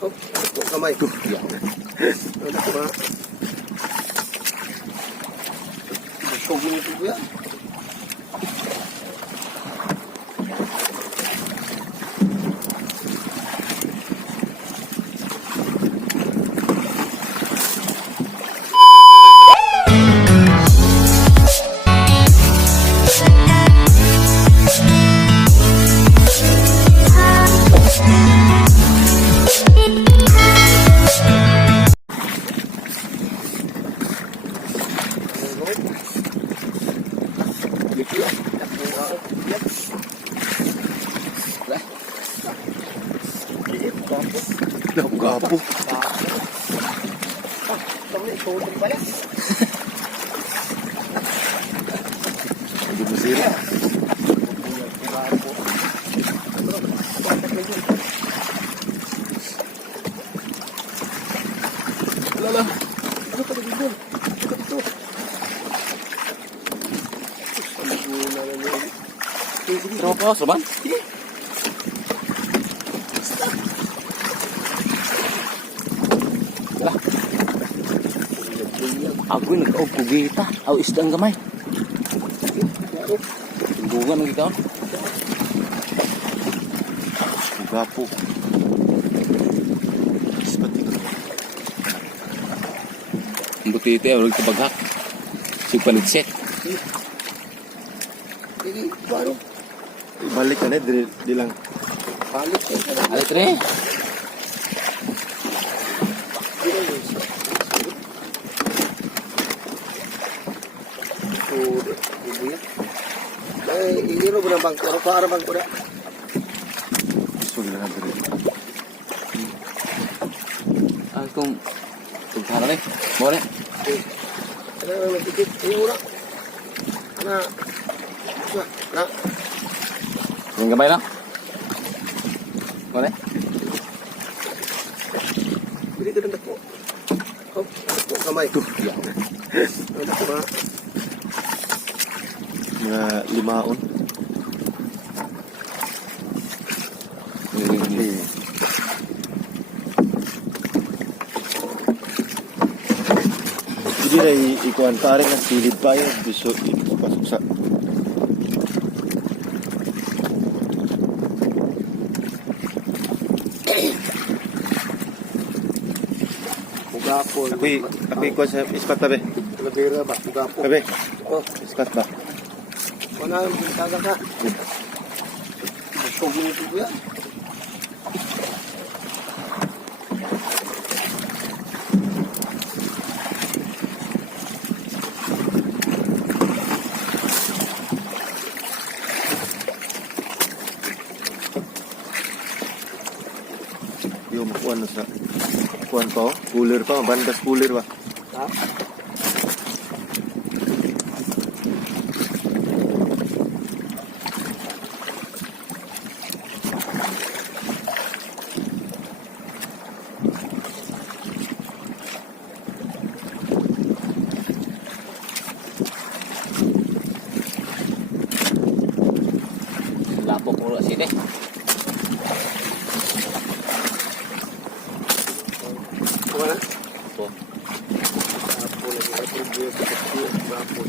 Oh, ito kamay. Tuh, ya. Ano ba? Masugin ito kuya. Gapo. Kami ikutin pala. Hindi mo sira. Lala. Ano ka dito? Ano ka dito? Kenapa kau Soban? Lah. Aku ini kau kugita, au isdang gamay. Tunggungan kita. Gapo. Seperti itu. Buti itu orang terbagak. Si palit Jadi, baru. Balik kan ya di lang. Balik ya. Ada tre. Ini lo benar bang, para bang kuda. Sudah ada. Aku tentara nih, boleh? Ada yang sedikit ini murah. Nah, nah, Yang gamay lang. Boleh? bili ka ng dako. Oh, dako kamay. Tuh, ya. Ano ba? Mga limaon. Jadi dari ikuan tarik na silid pa yun. Bisa ipapasok sa... Bugapo. Ako ikuan sa ispat pa be. Labira ba? Bugapo. Be, Oh, ispat ba? wala nang bintaga ka. Masugin ito kuya. Yung makuan na sa... Kuan pa oh. Cooler pa. Bandas cooler ba? Ha? Lapok mulu sini. Wala? So, Bugapo lagi. Ito buya sa kasiyo. Bugapo.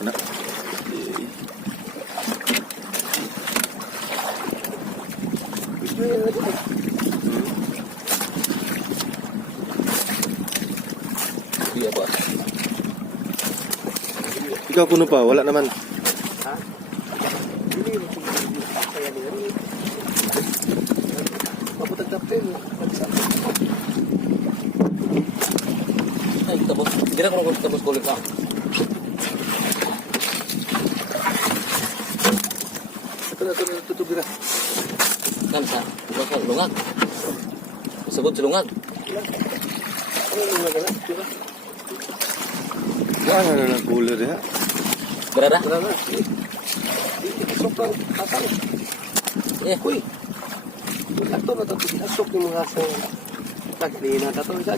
Nak. Gusto niya na dito. Iya, Pak. Ikaw kuno pa, wala naman. Ha? Hindi mo kaya niya. Maputagtapin. Ay, tapos, hindi na kung tapos kulit ka. Ito, bira. Kan sa, lungag. Sagot si lungag. Ano yung nagana? Bira. Wala na ng cooler ya. Berada? Berada. Asok lang. Tatang. Eh, Uy. Ato na ito. Asok yung mga sa... Tagli na ito. Isa.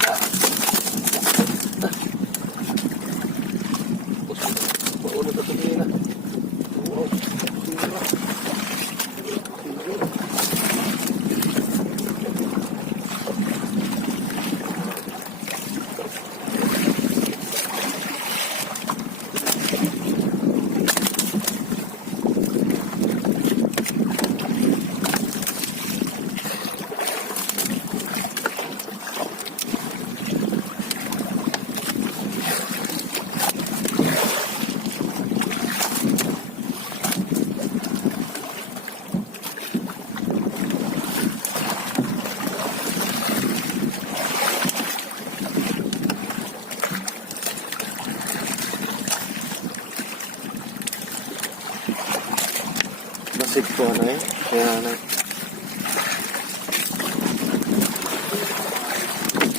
Basic po ano eh. Kaya ano.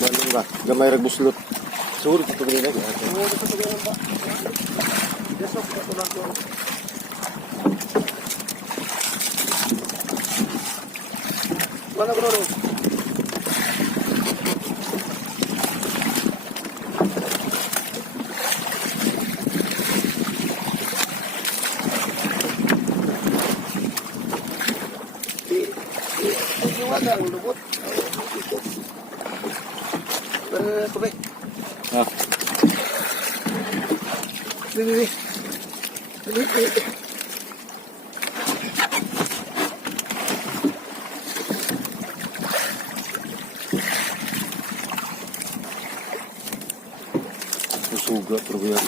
Ano ba? Gamay ragbuslot. Sulit ito kanina. Oo, ito sa ganun ba? Desok, ito lang ko. Wala bro. Ang lubot. Kobe. Ah. Bibi. Susuga pero yan.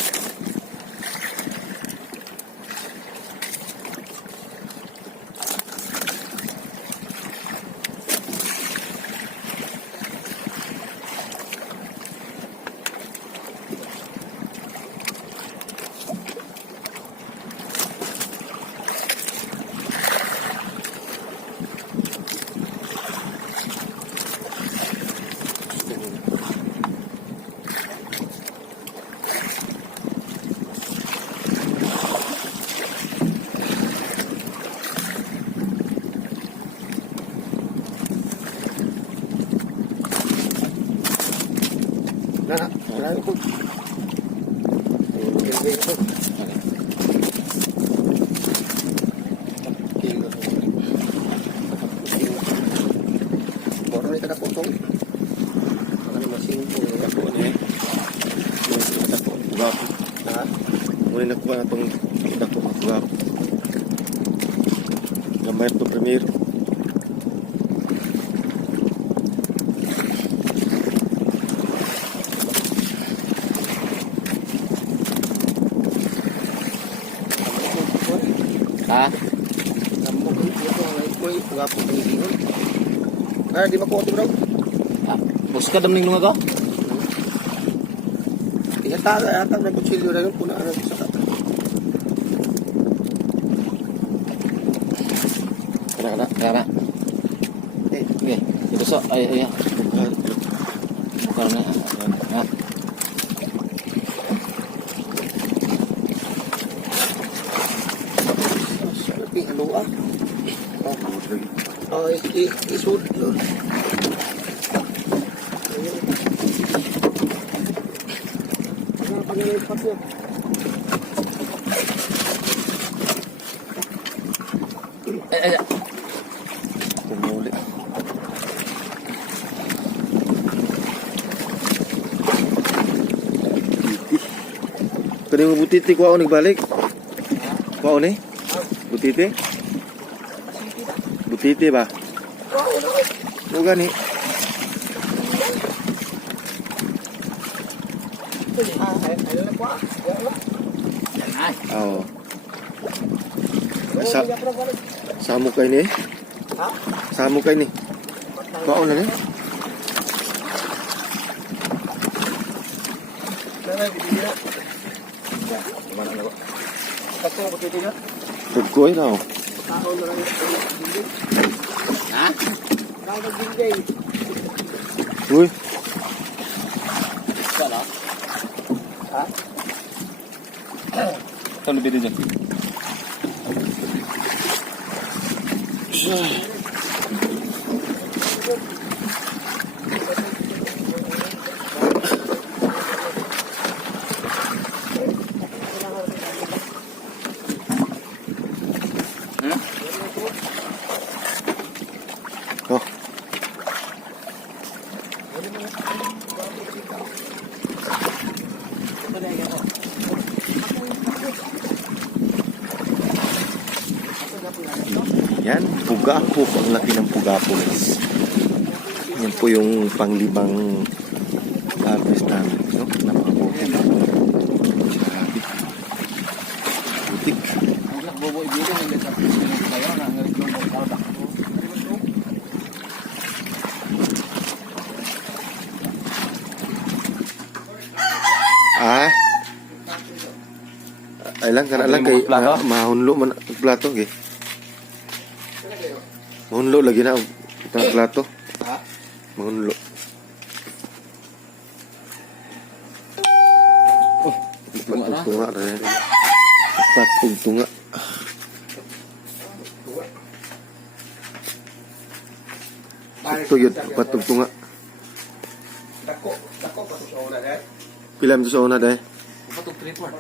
Nah, marami po. Ito. Boro na kada potong. Ano masin po Ako ano eh. Buga ako. ha? Muli nakuha na itong dako. Buga ako. Gamay ito primero. Ha? Amo ko ito nga po tingin. Ah, di ba po ito bro? Ah, bus ka damning lunga ka? Ihata ata na kutsilyo na yun puna ano sa kata. Kara. Okay. Ito so, ay. Bukan na. Ha? Sabi ano ah? Oh, isud. Ay. Tumuli. Kani mo butiti kuha o nagbalik? Kuha o ni? Butiti? Butiti ba? O gani? Oo. Samo kay ni? Ha? Samo kay ni? Kuha o na ni? Tugkoy na o. Ha? Uy. Wala. Ha? Ito lebih dyan. Oh. Yan, pugapo. Ang laki ng pugapo, guys. Yan po yung panglimang harvest namin. No? Napakabuti. Grabe. Butik. Bobo ibu hindi sa kayo na ngereklamo mo product. Ah? Ay lang, kana lang kay mahunlo man ang plato. Okay. Mahunlo lagi na. Itang plato. Ha? Mahunlo. Tunga na. Tunga rin. Tunga. Ito yun, tunga. Dako pa to sa una dahil. Pila mo to sa una dahil? Patog tripod.